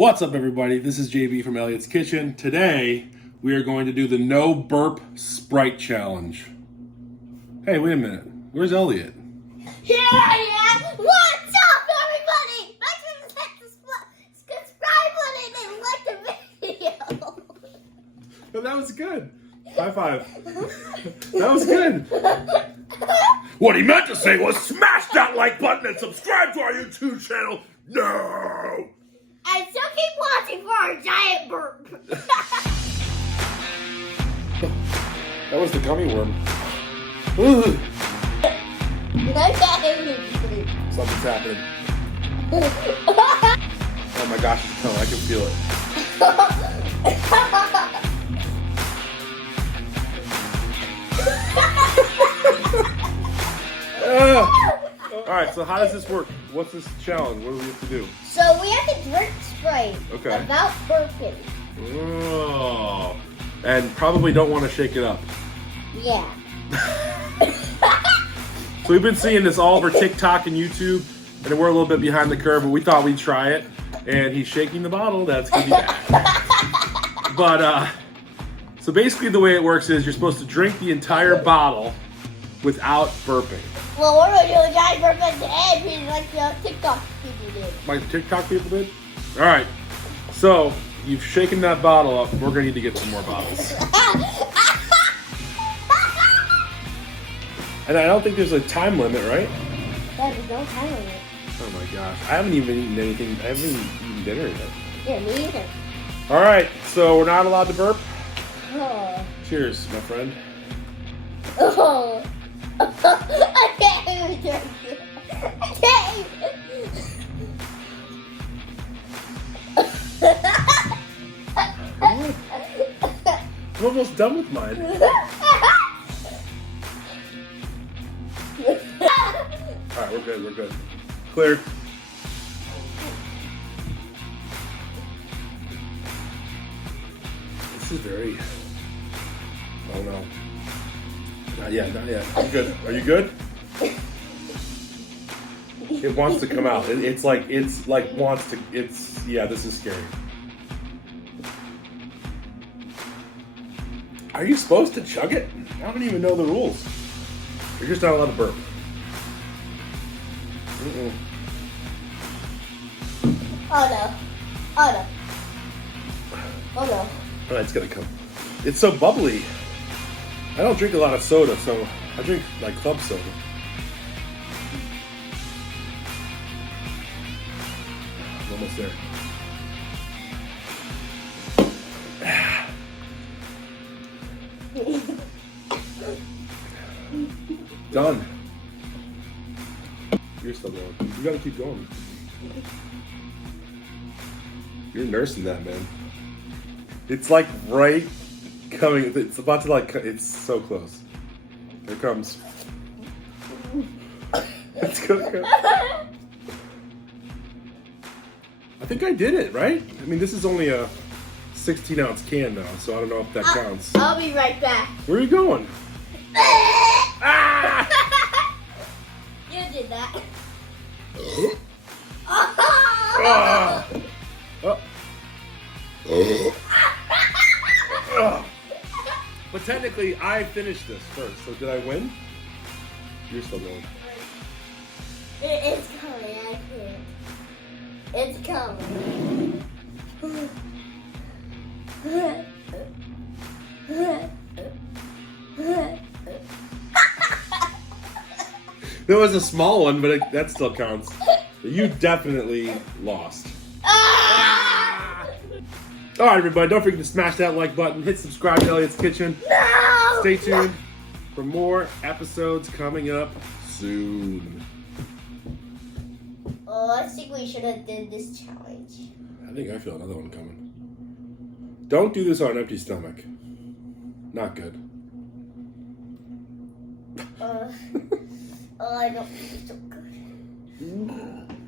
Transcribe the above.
What's up, everybody? This is JB from Elliot's Kitchen. Today, we are going to do the No Burp Sprite Challenge. Hey, wait a minute. Where's Elliot? Here I am! What's up, everybody? Make sure to hit the subscribe button and like the video. Oh, that was good. High five. That was good. What he meant to say was smash that like button and subscribe to our YouTube channel. No! And so keep watching for our giant burp. That was the gummy worm. Ugh. Something's happening. Oh my gosh, it's coming. I can feel it. Alright, so how does this work? What's this challenge? What do we have to do? So we have to drink Sprite without burping. Oh. And probably don't want to shake it up. Yeah. So we've been seeing this all over TikTok and YouTube, and we're a little bit behind the curve, but we thought we'd try it. And he's shaking the bottle. That's going to be bad. But, so basically the way it works is you're supposed to drink the entire bottle without burping. Well, we're going to do a giant burp at the end, like the TikTok people did. Like the TikTok people did? All right. So you've shaken that bottle up. We're going to need to get some more bottles. And I don't think there's a time limit, right? Yeah, there's no time limit. Oh my gosh. I haven't even eaten anything. I haven't even eaten dinner yet. Yeah, me either. All right. So we're not allowed to burp? Oh. Cheers, my friend. Oh. I can't even drink it. I can't even. I'm almost done with mine. Alright, we're good. Clear. This is very... Oh no. Not yet. I'm good. Are you good? It wants to come out. It's like wants to, yeah, this is scary. Are you supposed to chug it? I don't even know the rules. You're just not allowed to burp. Oh no. Oh no. Oh no. Alright, it's gonna come. It's so bubbly. I don't drink a lot of soda, so I drink like club soda. I'm almost there. Done. You're still going. You gotta keep going. You're nursing that, man. It's like right coming. It's about to like. It's so close. Here it comes. It's gonna come. I think I did it, right? I mean, this is only a 16-ounce can now, so I don't know if that counts. I'll be right back. Where are you going? Ah! You did that. Ah! Oh. But technically, I finished this first, so did I win? You're still going. It's coming, I can't. It's coming. There was a small one, but that still counts. You definitely lost. All right, everybody, don't forget to smash that like button, hit subscribe to Elliot's Kitchen. No! Stay tuned for more episodes coming up soon. Oh, I think we should have did this challenge. I think I feel another one coming. Don't do this on an empty stomach. Not good. I don't feel so good.